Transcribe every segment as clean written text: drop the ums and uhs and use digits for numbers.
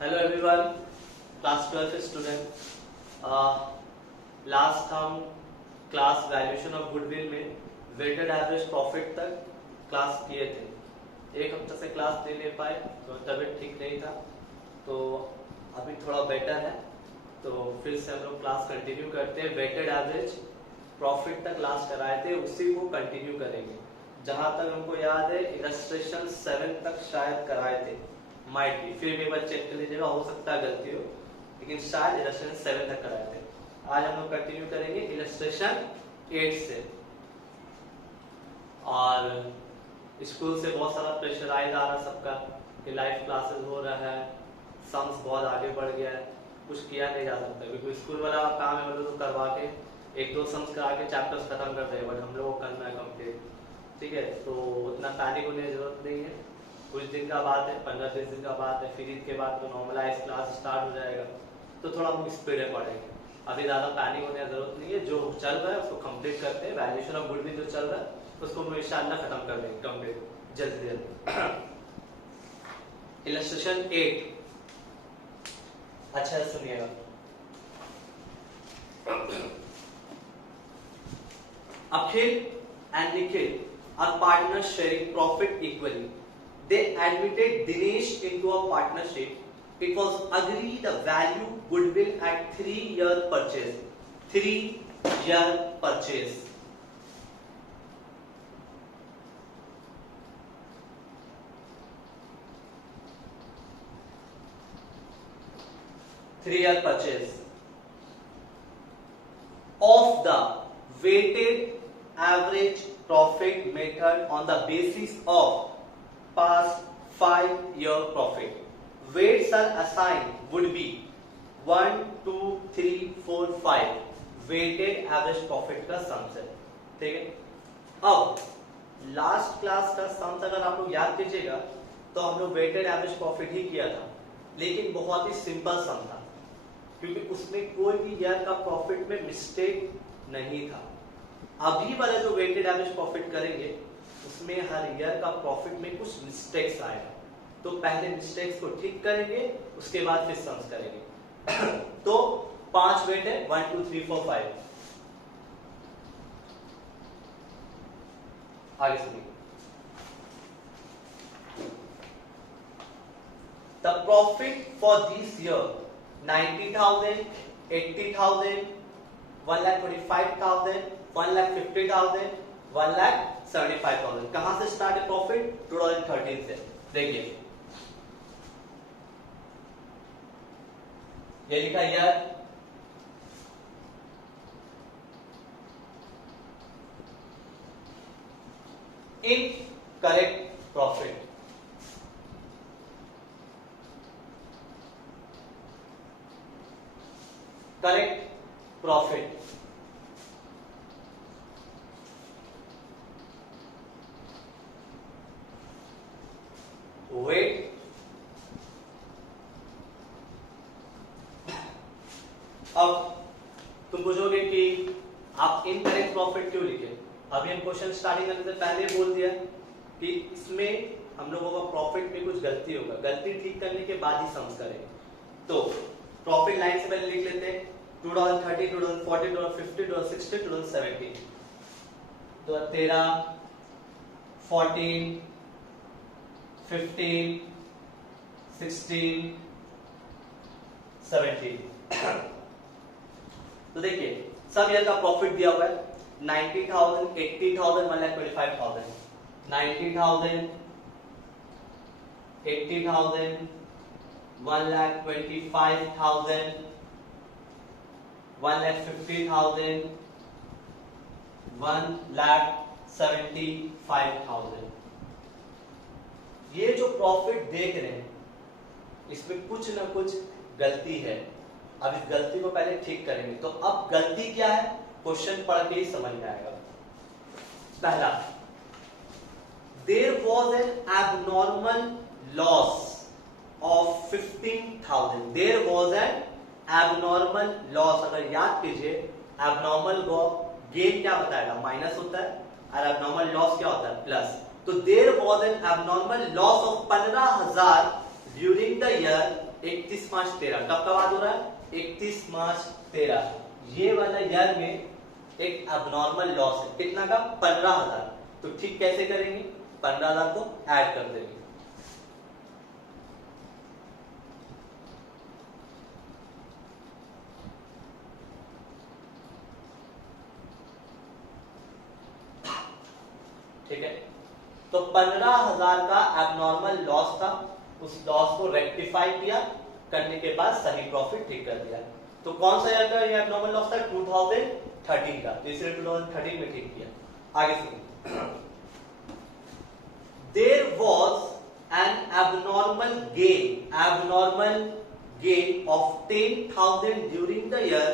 Hello everyone, class 12 student. Last हम class valuation of goodwill में weighted average profit तक class किए थे। एक हफ्ते से क्लास ले ले पाए तो तबीयत ठीक नहीं था, तो अभी थोड़ा बेटर है, तो फिर से हम लोग क्लास कंटिन्यू करते हैं। वेटेड एवरेज प्रॉफिट तक क्लास कराए थे, उसी को कंटिन्यू करेंगे। जहां तक हमको याद है इलस्ट्रेशन 7 तक शायद कराए थे, माइट भी, फिर भी एक बार चेक कर लीजिएगा, हो सकता है गलती हो, लेकिन शायद इलस्ट्रेशन 7 तक कराए थे। आज हम लोग कंटिन्यू करेंगे इलस्ट्रेशन 8 से। और स्कूल से बहुत सारा प्रेशराइज आ रहा सबका कि लाइव क्लासेस हो रहा है, सम्स बहुत आगे बढ़ गया है, कुछ किया नहीं जा सकता क्योंकि स्कूल वाला काम है, मतलब तो करवा के एक दो सम्स करा के चैप्टर्स खत्म कर देगा, बट हम लोग को करना है कंप्लीट। ठीक है, तो उतना पैनिक होने की जरूरत नहीं है। कुछ दिन का बात है, 15-20 दिन का बात है, फिर इसके बाद तो नॉर्मलाइज क्लास स्टार्ट हो जाएगा, तो थोड़ा हम स्पीड में पढ़ेंगे। अभी ज्यादा पैनिक होने की जरूरत नहीं है, जो चल रहा है उसको कंप्लीट करते हैं। वैल्यूएशन ऑफ गुडविल जो चल रहा है उसको हम इंशाल्लाह खत्म कर देंगे कंप्लीट जल्दी जल्दी। इलस्ट्रेशन 8 अच्छा सुनिएगा। Akhil and Nikhil are partners sharing profit equally. They admitted Dinesh into a partnership. It was agreed the value goodwill at 3-year purchase. 3-year purchase. Three-year purchase of the weighted average profit method on the basis of past 5-year profit. Weights are assigned would be 1, 2, 3, 4, 5 weighted average profit का sums है। ठीक है, अब last class का sums अगर आप लोग याद कीजिएगा तो हम लोग वेटेड एवरेज प्रॉफिट ही किया था, लेकिन बहुत ही सिंपल सम था क्योंकि उसमें कोई भी ईयर का प्रॉफिट में मिस्टेक नहीं था। अभी वाला जो वेटेड एवरेज प्रॉफिट करेंगे उसमें हर ईयर का प्रॉफिट में कुछ मिस्टेक्स आएगा, तो पहले मिस्टेक्स को ठीक करेंगे, उसके बाद फिर सम्स करेंगे। तो 5 वेट है, 1, 2, 3, 4, 5। आगे सुनिए। The profit for this year 90,000, 80,000, 1,25,000, 1,50,000, 1,75,000। कहां से स्टार्ट है प्रॉफिट? 2013 से। देखिए ये लिखा यार, in correct profit, correct profit weight अब तुम पूछोगे कि आप इनकरेक्ट प्रॉफिट क्यों लिखे? अभी हम क्वेश्चन स्टार्टिंग करने से पहले बोल दिया कि इसमें हम लोगों का प्रॉफिट में कुछ गलती होगा, गलती ठीक करने के बाद ही सम्स करेंगे। तो प्रॉफिट लाइन से पहले लिख लेते हैं 2030, 2040, 2050, 2060, 2070। तो 13, 14, 15, 16, 17। तो देखिए सब ईयर का प्रॉफिट दिया हुआ है 90,000, 80,000, 1,25,000, 90,000, 80,000, 1,25,000, 1,50,000, 1,75,000। ये जो प्रॉफिट देख रहे हैं इसमें कुछ ना कुछ गलती है। अब इस गलती को पहले ठीक करेंगे। तो अब गलती क्या है क्वेश्चन पढ़ के ही समझ में आएगा। पहला, there was an abnormal loss of 15,000। There was an abnormal loss. अगर याद कीजिए एबनॉर्मल गेन क्या बताएगा? माइनस होता है, और एबनॉर्मल लॉस क्या होता है? प्लस। तो there was an abnormal loss of 15,000 during the year 31 March 13 कब का बात हो रहा है? 31 मार्च 13। ये वाला ईयर में एक अबनॉर्मल लॉस है, कितना का? 15,000। तो ठीक कैसे करेंगे? 15,000 को ऐड कर देंगे। ठीक है, तो 15,000 का एबनॉर्मल लॉस था, उस लॉस को रेक्टिफाई किया, करने के बाद सही प्रॉफिट ठीक कर दिया। तो कौन सा ईयर का ये एबनॉर्मल लॉस था? 2013 का, तो इसलिए 2013 में ठीक किया। आगे सुनिए। There was an abnormal gain of 10,000 during the year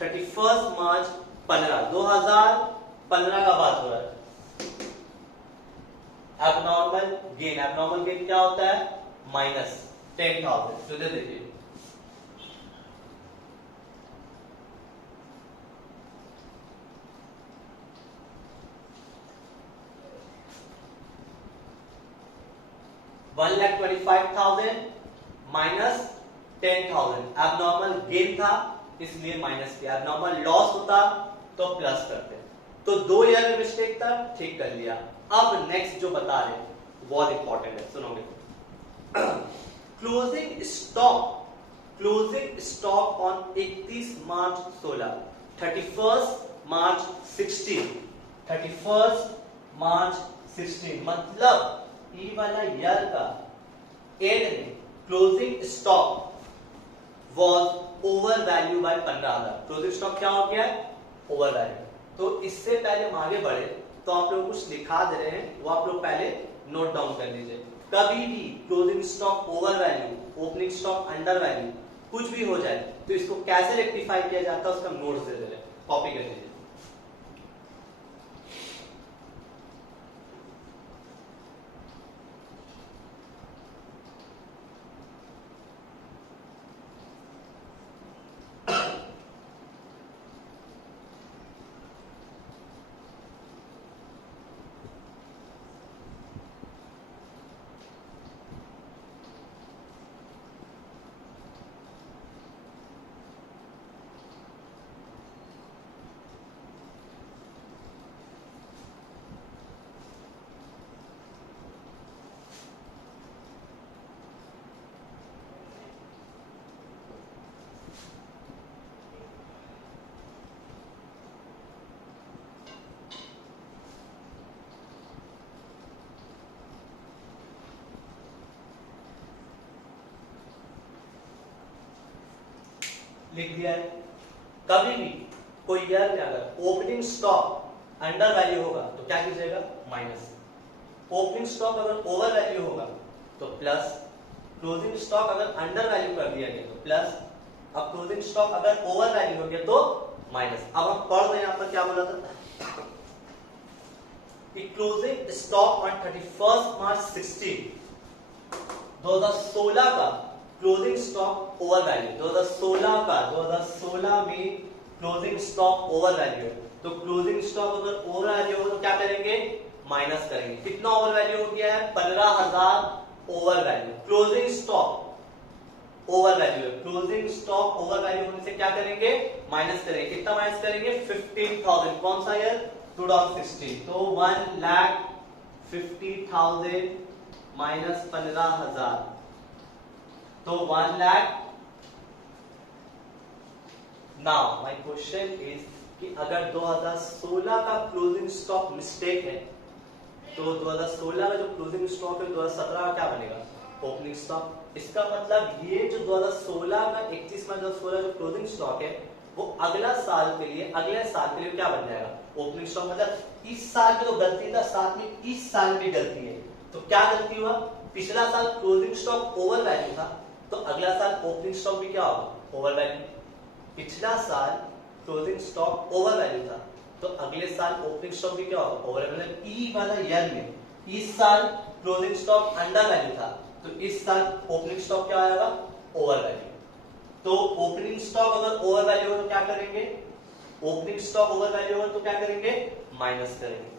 31st March 2015 का बात हो रहा है। एबनॉर्मल गेन क्या होता है? माइनस 10,000। तो देखिए, $1,25,000 माइनस 10,000 एबनॉर्मल गेन था, इसलिए माइनस किया। एबनॉर्मल लॉस होता तो प्लस करते। तो 2 ईयर में मिस्टेक था, ठीक कर लिया। अब नेक्स्ट जो बता रहे हैं बहुत इंपॉर्टेंट है, सुनोगे। क्लोजिंग स्टॉक ऑन 31 मार्च 16, 31 मार्च 16, 31 मार्च 16 मतलब ई वाला ईयर का एंड में closing stock was over value by 15,000। Closing stock क्या हो गया है? Over value. तो इससे पहले हम आगे बढ़े तो आप लोग कुछ लिखा दे रहे हैं, वो आप लोग पहले नोट डाउन कर लीजिए। कभी भी closing stock over value, opening stock under value, कुछ भी हो जाए तो इसको कैसे रेक्टिफाई किया जाता है उसका नोट्स दे दे रहे, कॉपी कर लीजिए। लिख दिया है। कभी भी कोई ईयर में अगर ओपनिंग स्टॉक अंडर वैल्यू होगा तो क्या कीजिएगा? माइनस। ओपनिंग स्टॉक अगर ओवर वैल्यू होगा तो प्लस। क्लोजिंग स्टॉक अगर अंडर वैल्यू कर दिया गया तो प्लस। अब क्लोजिंग स्टॉक अगर ओवर वैल्यू हो गया तो माइनस। अब हम पढ़ रहे हैं, यहां पर क्या बोला था कि क्लोजिंग स्टॉक ऑन 31 मार्च 16 2016 का क्लोजिंग स्टॉक ओवर वैल्यू, 2016 में क्लोजिंग स्टॉक ओवर वैल्यू। तो क्लोजिंग स्टॉक अगर ओवर वैल्यू हो तो क्या करेंगे? माइनस करेंगे। कितना ओवर वैल्यू हो गया है? 15,000 over value. Closing stock over value है, क्लोजिंग स्टॉक ओवर वैल्यू होने से क्या करेंगे? माइनस करेंगे। कितना माइनस करेंगे? 15,000। कौन सा ईयर? 2016। तो 1,50,000 माइनस 15,000 तो 1 lakh. Now my question is कि अगर 2016 का क्लोजिंग स्टॉक मिस्टेक है तो 2016 का जो क्लोजिंग स्टॉक है 2017 का क्या बनेगा? Opening stock. इसका मतलब ये जो 2016 का 31 मार्च 2016 जो क्लोजिंग स्टॉक है वो अगले साल के लिए क्या बन जाएगा? Opening stock. मतलब इस साल की तो गलती था, साथ में इस साल की गलती है। तो क्या गलती हुआ? पिछला साल क्लोजिंग स्टॉक ओवर वैल्यू था तो अगला साल ओपनिंग स्टॉक भी क्या होगा? Over value. पिछला साल क्लोजिंग स्टॉक ओवर वैल्यू था तो अगले साल ओपनिंग स्टॉक भी क्या होगा? Over value. मतलब ई वाला ईयर में इस साल क्लोजिंग स्टॉक अंडर वैल्यू था तो इस साल ओपनिंग स्टॉक क्या आएगा? Over value. तो ओपनिंग स्टॉक अगर ओवर वैल्यू हो तो क्या करेंगे? ओपनिंग स्टॉक ओवर वैल्यू हो तो क्या करेंगे? माइनस करेंगे।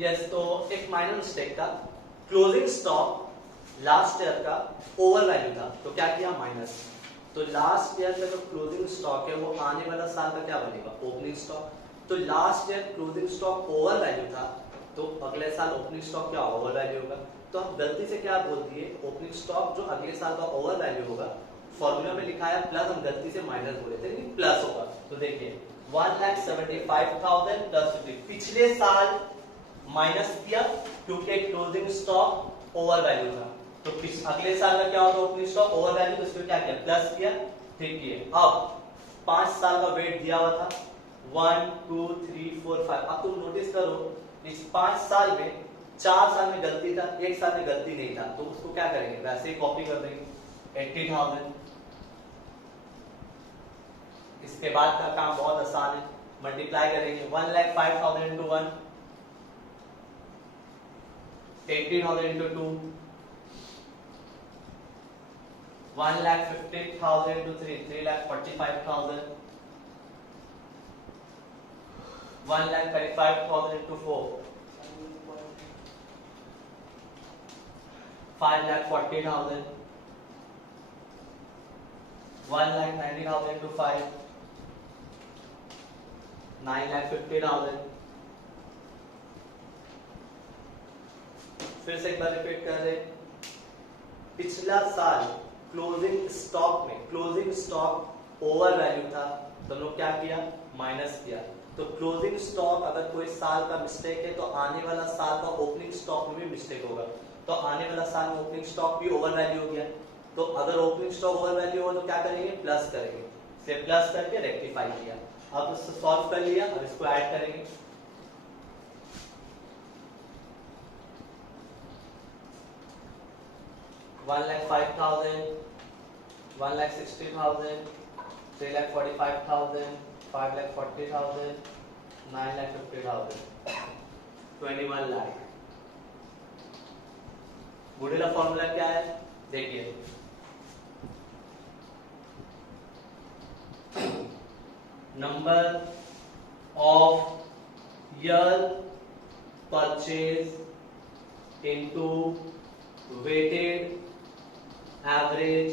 यस, तो एक माइनर मिस्टेक था, क्लोजिंग स्टॉक लास्ट ईयर का ओवर वैल्यू था, तो क्या किया माइनस। तो लास्ट ईयर का जो क्लोजिंग स्टॉक है वो आने वाला साल का क्या बनेगा, ओपनिंग स्टॉक। तो last year closing stock over value था, तो अगले साल ओपनिंग स्टॉक क्या ओवर वैल्यू होगा। तो हम गलती से क्या बोल दिए, ओपनिंग स्टॉक जो अगले साल का ओवर वैल्यू होगा, फॉर्मूला में लिखा है प्लस, हम गलती से माइनस बोले थे, लेकिन प्लस होगा। तो देखिए 1,75,000 प्लस 50, पिछले साल माइनस किया क्योंकि क्लोजिंग स्टॉक ओवर वैल्यू था, तो अगले साल का क्या होगा, ओपनिंग स्टॉक ओवर वैल्यू, तो इसको क्या किया प्लस किया, ठीक है। अब 5 साल का वेट दिया हुआ था 1 2 3 4 5, अब तुम नोटिस करो इस 5 साल में 4 साल में गलती था, 1 साल में गलती नहीं था, तो उसको क्या करेंगे, वैसे ही कॉपी कर देंगे 80,000। इसके बाद का काम बहुत आसान है, मल्टीप्लाई करेंगे 1,05,000 into 1, 80,000 into 2, 1,50,000 into 3, 3,45,000, 1,35,000 into 4, 5,40,000, 1,90,000 into 5, 9,50,000। फिर से एक बार रिपीट कर रहे, पिछला साल क्लोजिंग स्टॉक में, क्लोजिंग स्टॉक ओवर वैल्यू था, तो लोग क्या किया माइनस किया। तो क्लोजिंग स्टॉक अगर कोई साल का मिस्टेक है तो आने वाला साल का ओपनिंग स्टॉक में भी मिस्टेक होगा, तो आने वाला साल में ओपनिंग स्टॉक भी ओवर वैल्यू हो गया। तो अगर ओपनिंग स्टॉक ओवर वैल्यू हो तो क्या करेंगे, प्लस करेंगे, से प्लस करके रेक्टिफाई किया। अब इसको सॉल्व कर लिया, अब इसको ऐड करेंगे, $1,05,000, 1,60,000, 3,45,000, 5,40,000, 9,50,000, 21 लाख। गुडिला फॉर्मूला क्या है, देखिए number of year purchase into weighted average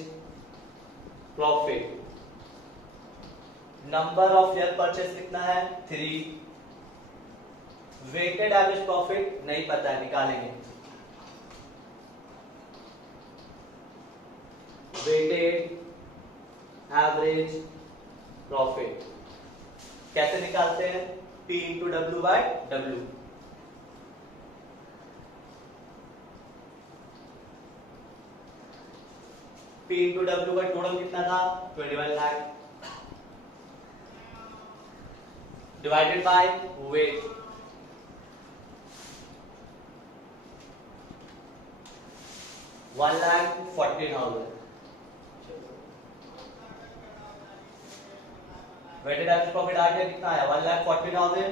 profit. Number of year purchase कितना है 3, वेटेड एवरेज प्रॉफिट नहीं पता है, निकालेंगे, वेटेड एवरेज प्रॉफिट कैसे निकालते हैं, P into W by W. P into W का टोटल कितना था 21 lakh, divided by weight, $1,40,000। Weighted average profit आ गया, कितना आया 1,40,000,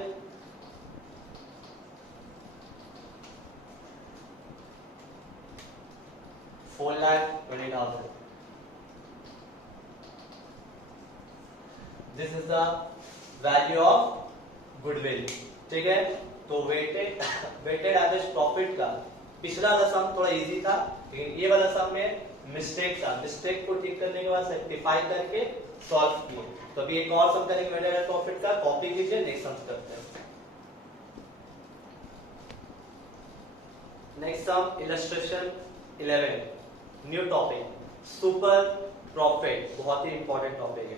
$4,20,000। This is the value of goodwill, ठीक है। तो वेटेड एवरेज प्रॉफिट का पिछला वाला सम थोड़ा इजी था, लेकिन ये वाला सम में मिस्टेक था, मिस्टेक को ठीक करने के बाद रेक्टिफाई करके सॉल्व किए। तो अभी एक और सम करेंगे वेटेड एवरेज प्रॉफिट का, कॉपी कीजिए, नेक्स्ट सम करते हैं। Next sum illustration 11, new topic super profit, बहुत ही इंपॉर्टेंट टॉपिक है।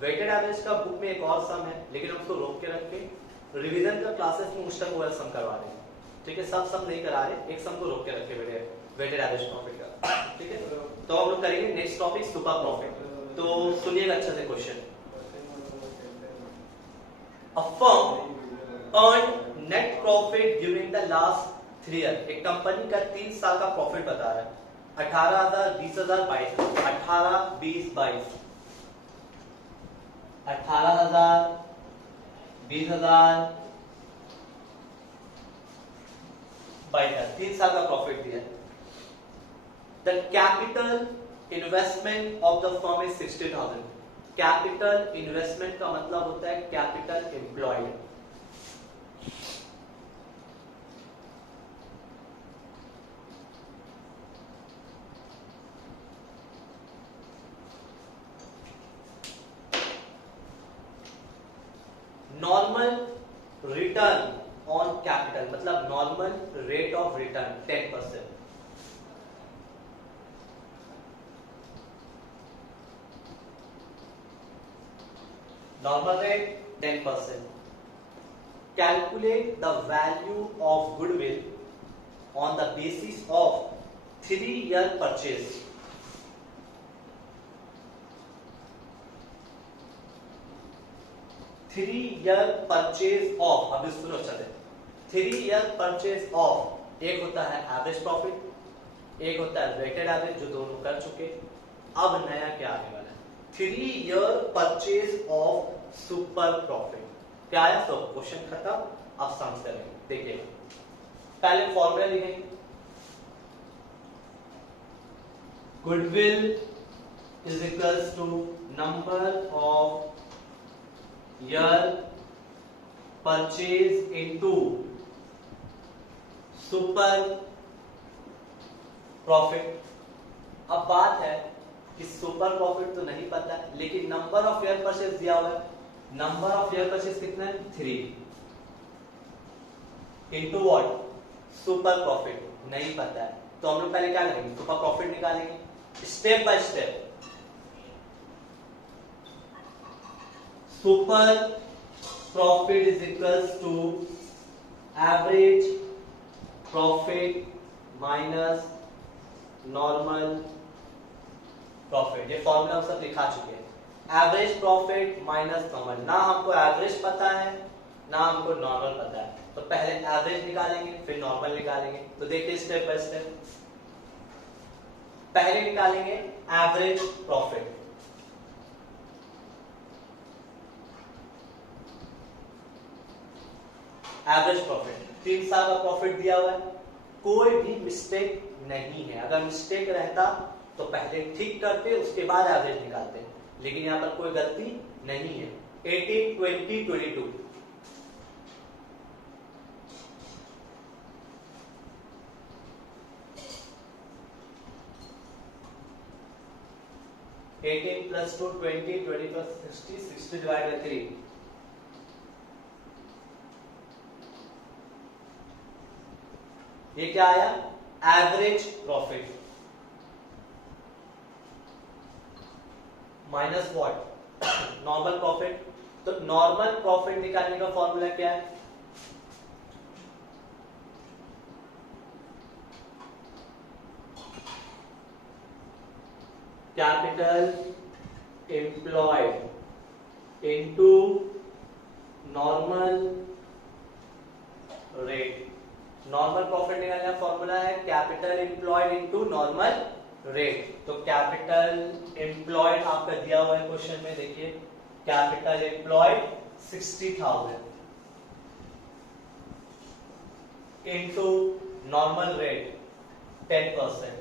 वेटेड एवरेज का बुक में एक और सम है, लेकिन हम उसको रोक के रख के रिवीजन का क्लासेस में उस टाइम वो सम करवा रहे हैं, ठीक है। सब सम नहीं करा रहे, एक सम को रोक के रखे वेटेड एवरेज प्रॉफिट का, ठीक है। तो हम लोग करेंगे नेक्स्ट टॉपिक सुपर प्रॉफिट। तो सुनिएगा अच्छे से question. A firm earn net profit during the last 3 year, एक कंपनी का 3 साल का प्रॉफिट बता रहा है, 18,000, 20,000, 22,000, 18, 20, 22, 18,000, 20,000, 22,000, 3 साल का प्रॉफिट दिया। The capital investment of the firm is 60,000। Capital investment का मतलब होता है capital employed. rate of return 10%. Normal rate 10%. Calculate the value of goodwill on the basis of 3-year purchase. Three-year purchase of, अभी सुनो चले, 3-year purchase of, एक होता है एवरेज प्रॉफिट, एक होता है वेटेड एवरेज, जो दोनों कर चुके. अब नया क्या आने वाला है? 3-year purchase of super profit. क्या आया? तो क्वेश्चन खत्म. अब सम करेंगे. देखिए पहले फॉर्मूला लिखेंगे. Goodwill is equals to number of year purchase into super profit. अब बात है कि सुपर प्रॉफिट तो नहीं पता है, लेकिन नंबर ऑफ ईयर परचेज दिया हुआ है. नंबर ऑफ ईयर परचेज कितना है? 3 इंटू व्हाट? सुपर प्रॉफिट नहीं पता है. तो हम लोग पहले क्या करेंगे? सुपर प्रॉफिट निकालेंगे step by step. Super profit is equals to average profit minus normal profit. ये फॉर्मूला हम सब लिखा चुके हैं. Average profit minus normal. ना हमको एवरेज पता है ना हमको नॉर्मल पता है, तो पहले एवरेज निकालेंगे फिर नॉर्मल निकालेंगे. तो देखिए स्टेप बाय स्टेप. पहले निकालेंगे एवरेज प्रॉफिट. एवरेज प्रॉफिट 3 साल का प्रॉफिट दिया हुआ है. कोई भी मिस्टेक नहीं है. अगर मिस्टेक रहता तो पहले ठीक करते उसके बाद एवरेज निकालते, लेकिन यहां पर कोई गलती नहीं है. 18, 20, 22. Eighteen plus 2 20, 20 plus 60, 60 divide by 3. ये क्या आया? Average profit minus what? Normal profit. तो नॉर्मल प्रॉफिट निकालने का फॉर्मूला क्या है? Capital employed into normal rate. Normal profit निकालने का फॉर्मूला है capital employed into normal rate. तो कैपिटल एम्प्लॉयड आपका दिया हुआ है क्वेश्चन में. देखिए capital employed 60,000 into normal rate 10%.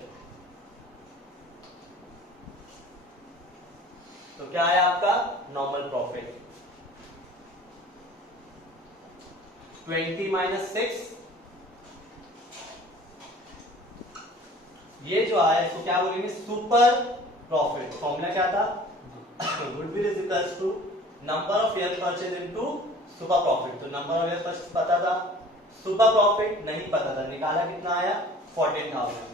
तो क्या है आपका नॉर्मल प्रॉफिट? 20 माइनस 6. ये जो आया इसको क्या बोलेंगे? Super profit. फॉर्मूला क्या था? Goodwill is equals to number of year purchase into super profit. तो नंबर ऑफ ईयर परचेज पता था, सुपर प्रॉफिट नहीं पता था. निकाला कितना आया? 14,000.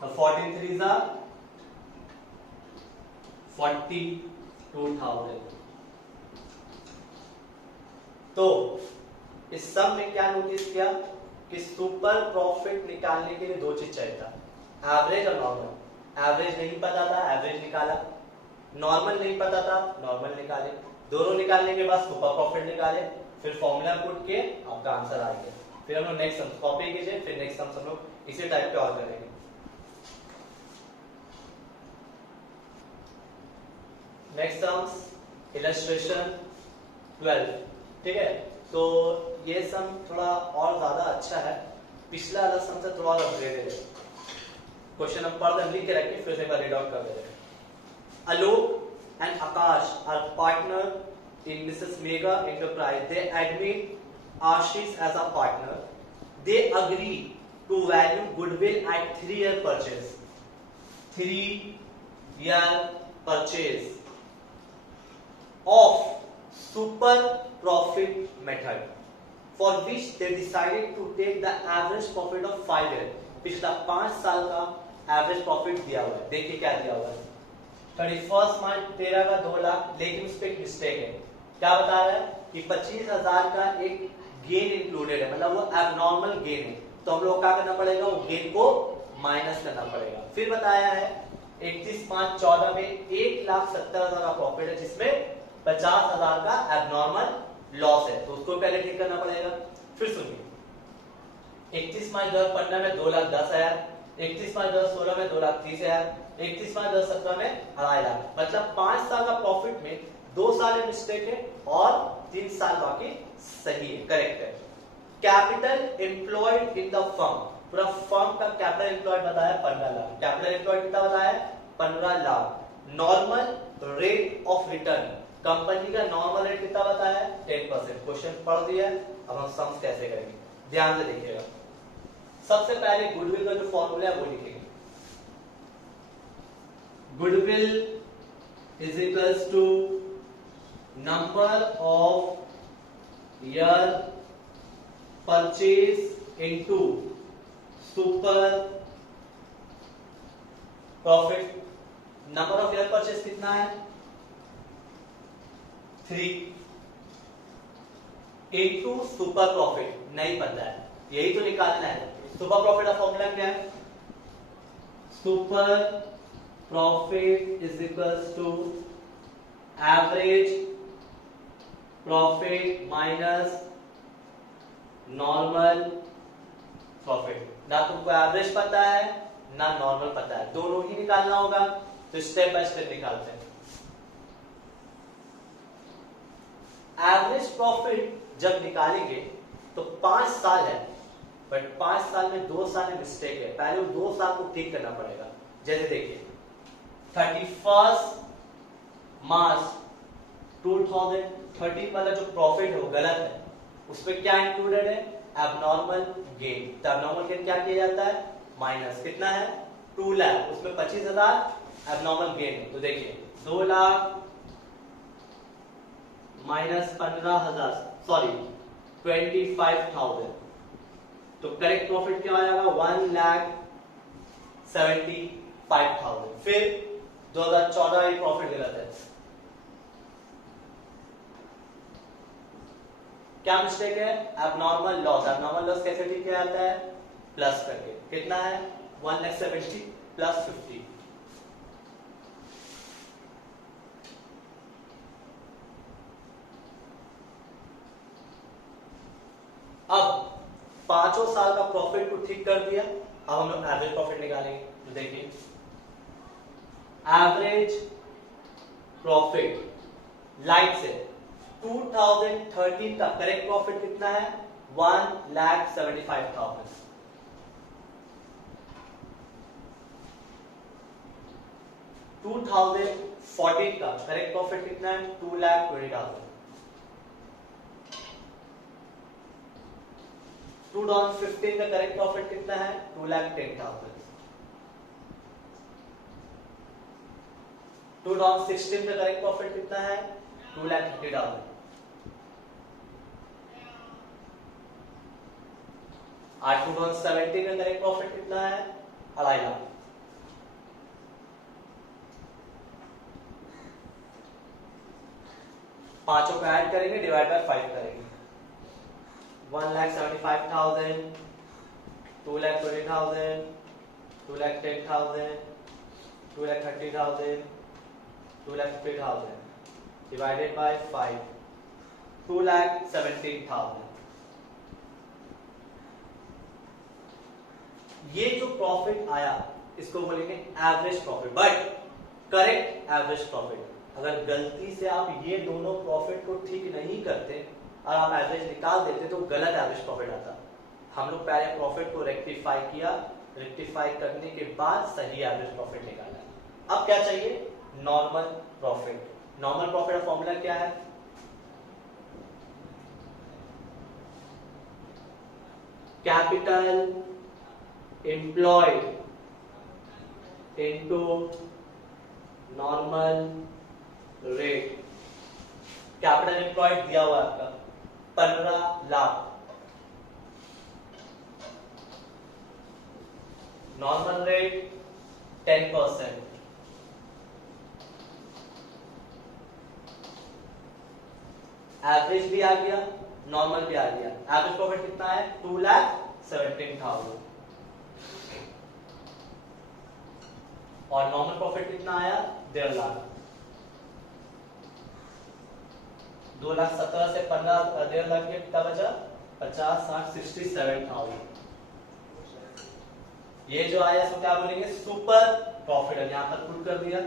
तो 14 3 जा 42,000. तो इस सब में क्या नोटिस किया कि सुपर प्रॉफिट निकालने के लिए 2 चीज चाहिए था, एवरेज और नॉर्मल. एवरेज नहीं पता था, एवरेज निकाला. नॉर्मल नहीं पता था, नॉर्मल निकाले. दोनों निकालने के बाद सुपर प्रॉफिट निकाले. फिर फॉर्मूला पुट किए, आपका आंसर आ गया. फिर हम लोग नेक्स्ट सम कॉपी कीजिए. फिर नेक्स्ट सम हम लोग इसी टाइप पे और करेंगे. Next sums illustration 12. ठीक है. तो ये सम थोड़ा और ज्यादा अच्छा है. पिछला वाला सम से थोड़ा अपग्रेडेड है. क्वेश्चन हम पढ़ दें, लिख के रखिए, फिर से एक बार रीड आउट कर देते हैं. Alok and Akash are partner in Mrs. Mega Enterprise. They admit Ashish as a partner. They agree to value goodwill at 3-year purchase. 3-year purchase of super profit method. for which they decided to take the average profit of 5 years. पिछला 5 साल का average profit दिया हुआ है। देखिए क्या दिया हुआ है, 31 मार्च 13 का 2 लाख, लेकिन उस पर एक मिस्टेक है। क्या बता रहा है कि 25,000 का एक गेन इंक्लूडेड है, मतलब वो एबनॉर्मल गेन है, तो हम लोग क्या करना पड़ेगा, वो गेन को माइनस करना पड़ेगा। फिर बताया है 31 मार्च 14 में 1,70,000 का प्रॉफिट है, जिसमें 50,000 का एबनॉर्मल लॉस है, तो उसको पहले ठीक करना पड़ेगा। फिर सुनिए, 31 मार्च 2015 में 2,10,000, 31 मार्च 2016 में 2,30,000, 31 मार्च 2017 में 2.5 लाख, मतलब 5 साल का प्रॉफिट में 2 साल में मिस्टेक है और 3 साल बाकी सही है, करेक्ट है। Capital employed in the firm, पूरा फर्म का कैपिटल एम्प्लॉयड बताया 15 लाख, कैपिटल एम्प्लॉयड कितना बताया 15 lakh. Normal rate of return, company का नॉर्मल रेट कितना बताया 10%। क्वेश्चन पढ़ दिया, अब हम सम्स कैसे करेंगे, ध्यान से देखिएगा। सबसे पहले गुडविल का जो फॉर्मूला है वो लिखेंगे, goodwill is equals to number of year purchase into super profit. Number of year purchase कितना है 3 इनटू सुपर प्रॉफिट नहीं पता है, यही तो निकालना है। सुपर प्रॉफिट का फॉर्मूला क्या है, super profit is equals to average profit minus normal profit. ना तुमको एवरेज पता है ना नॉर्मल पता है, दोनों ही निकालना होगा, तो स्टेप बाय स्टेप निकालते हैं। एवरेज प्रॉफिट जब निकालेंगे तो 5 साल है, बट 5 साल में 2 साल में मिस्टेक है, पहले वो 2 साल को ठीक करना पड़ेगा। जैसे देखिए 31 मार्च 2013 वाला जो प्रॉफिट है वो गलत है, उसमें क्या इंक्लूडेड है एबनॉर्मल गेन, तो एबनॉर्मल गेन क्या किया जाता है माइनस, कितना है 2 लाख, उसमें 25,000 एबनॉर्मल गेन है, तो देखिए 2 लाख माइनस 15,000, सॉरी 25,000, तो करेक्ट प्रॉफिट क्या आएगा 1,75,000। फिर 2014 ये प्रॉफिट गलत है, क्या मिस्टेक है एबनॉर्मल लॉस। एबनॉर्मल लॉस कैसे ठीक किया जाता है प्लस करके, कितना है 1,70,000 प्लस 50। अब 5 साल का प्रॉफिट को ठीक कर दिया, अब हम लोग एवरेज प्रॉफिट निकालेंगे। तो देखिए एवरेज प्रॉफिट लाइट से 2013 का करेक्ट प्रॉफिट कितना है 1,75,000। 2014 का करेक्ट प्रॉफिट कितना है 2,20,000। 2015 का करेक्ट प्रॉफिट कितना है 2,10,000। 2016 का करेक्ट प्रॉफिट कितना है 2,50,000। आज 2017 का करेक्ट प्रॉफिट कितना है 2.5 लाख। पांचों को ऐड करेंगे, डिवाइड बाय 5 करेंगे, 1,75,000, 2,20,000, 2,10,000, 2,30,000, 2,50,000 divided by 5, 2,17,000। ये जो प्रॉफिट आया इसको बोलेंगे average profit, but correct average profit. अगर गलती से आप ये दोनों प्रॉफिट को ठीक नहीं करते और आप एवरेज निकाल देते तो गलत एवरेज प्रॉफिट आता। हम लोग पहले प्रॉफिट को रेक्टिफाई किया, रेक्टिफाई करने के बाद सही एवरेज प्रॉफिट निकाला। अब क्या चाहिए नॉर्मल प्रॉफिट। नॉर्मल प्रॉफिट का फॉर्मूला क्या है capital employed into normal rate. Capital employed दिया हुआ आपका 15 लाख नॉर्मल रेट 10%, एवरेज भी आ गया, नॉर्मल भी आ गया। एवरेज प्रॉफिट कितना है? 2,17,000 और नॉर्मल प्रॉफिट कितना आया? 1.5 लाख। 2,17,000 से 15 1.5 लाख के कितना बचा? 50, 60, 67,000। ये जो आया इसको क्या बोलेंगे? Super profit. यहां पर पुट कर दिया,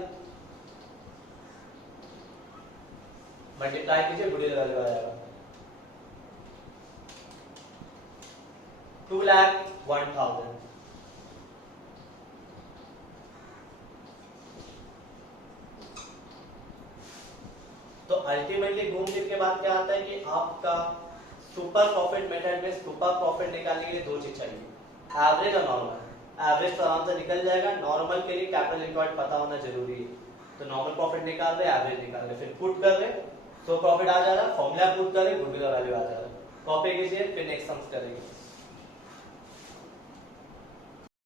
मल्टीप्लाई कीजिए, गुड़े लगा आ जाएगा। 2,01,000। तो अल्टीमेटली घूम फिर के बाद क्या आता है कि आपका सुपर प्रॉफिट मेथड में सुपर प्रॉफिट निकालने के लिए दो चीज चाहिए, एवरेज और नॉर्मल। एवरेज तो आराम से निकल जाएगा, नॉर्मल के लिए कैपिटल रिक्वायर्ड पता होना जरूरी है। तो नॉर्मल प्रॉफिट निकाल रहे, एवरेज निकाल रहे, फिर पुट कर रहे, तो प्रॉफिट आ जा रहा, फॉर्मूला पुट कर रहे, गुडविल वैल्यू आ जा रहा है। कॉपी कीजिए, फिर नेक्स्ट सम्स करेंगे।